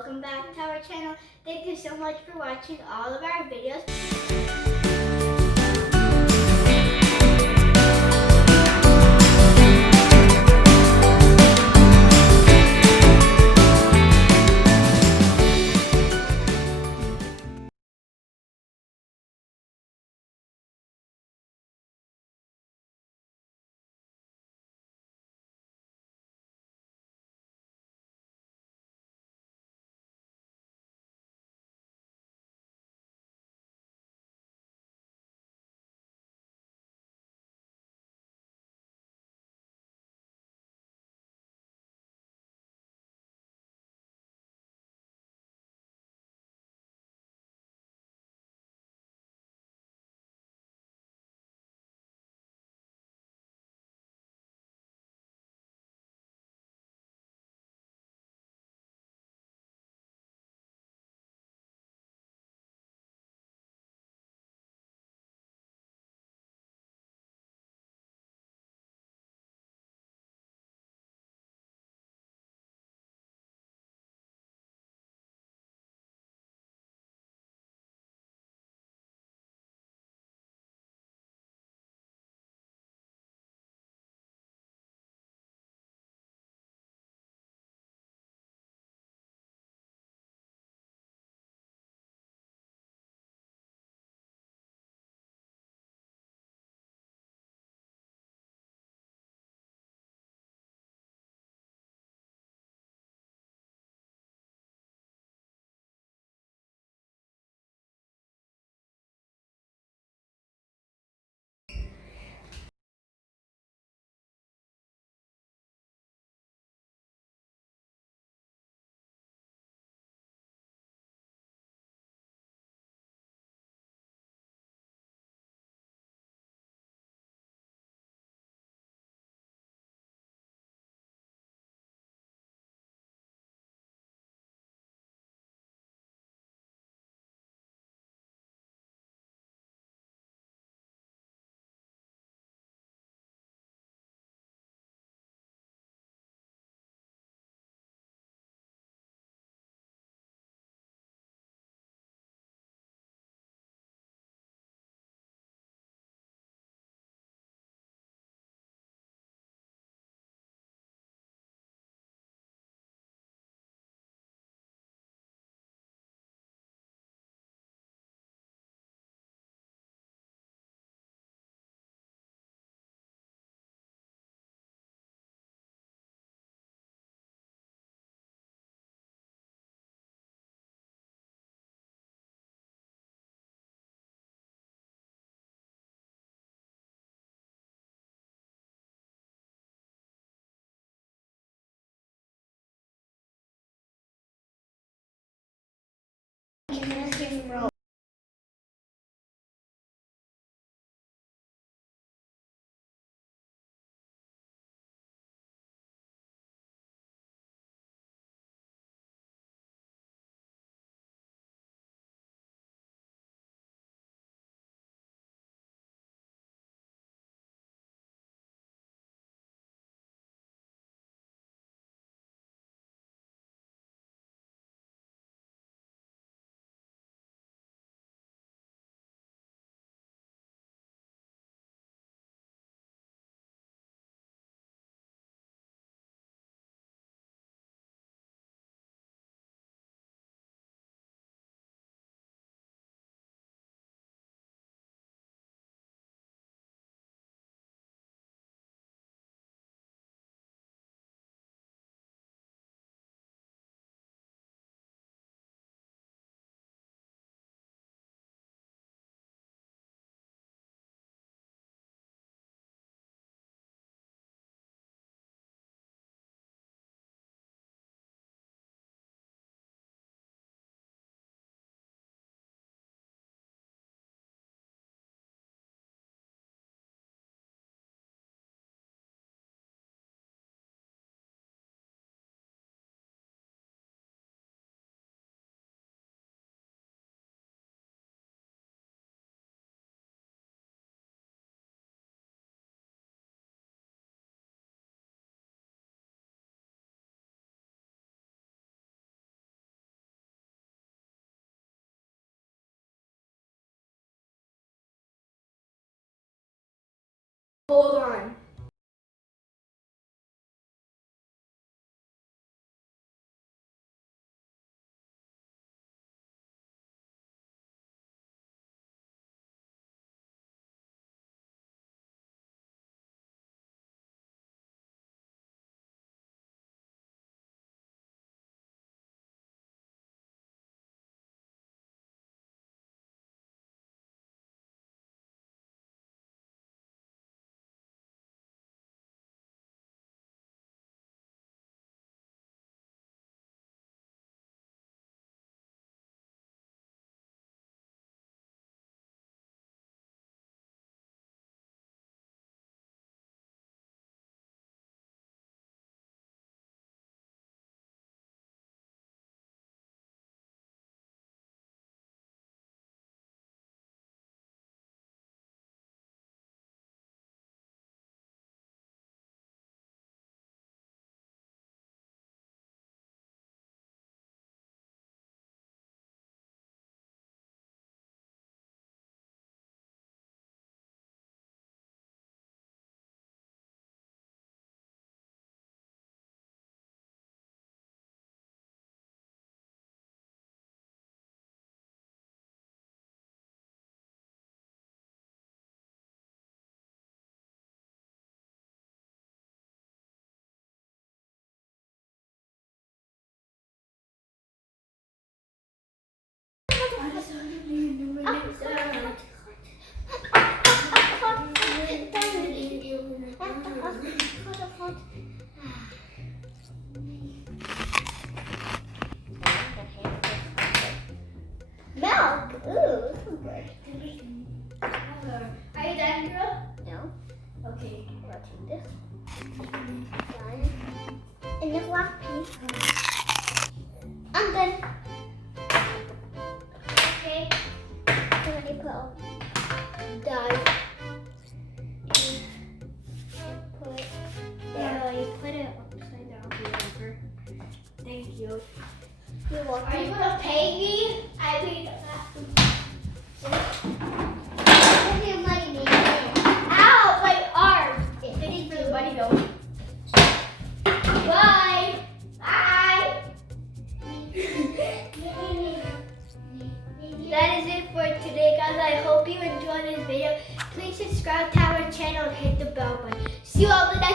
welcome back to our channel. Thank you so much for watching all of our videos. Hold on. Milk? Ooh, this is good. Are you done, girl? No. Okay, I'll take this. Done. And this last piece. I'm done. Okay. So when you put all dye, you put it upside down. Whatever. Thank you. You're welcome. Are you gonna pay me? I paid that. Give me money, man. Ow, my arm. Thank you for the money, though. Bye. Bye. That is it for today, guys. I hope you enjoyed this video. Please subscribe to our channel and hit the bell button. See you all in the next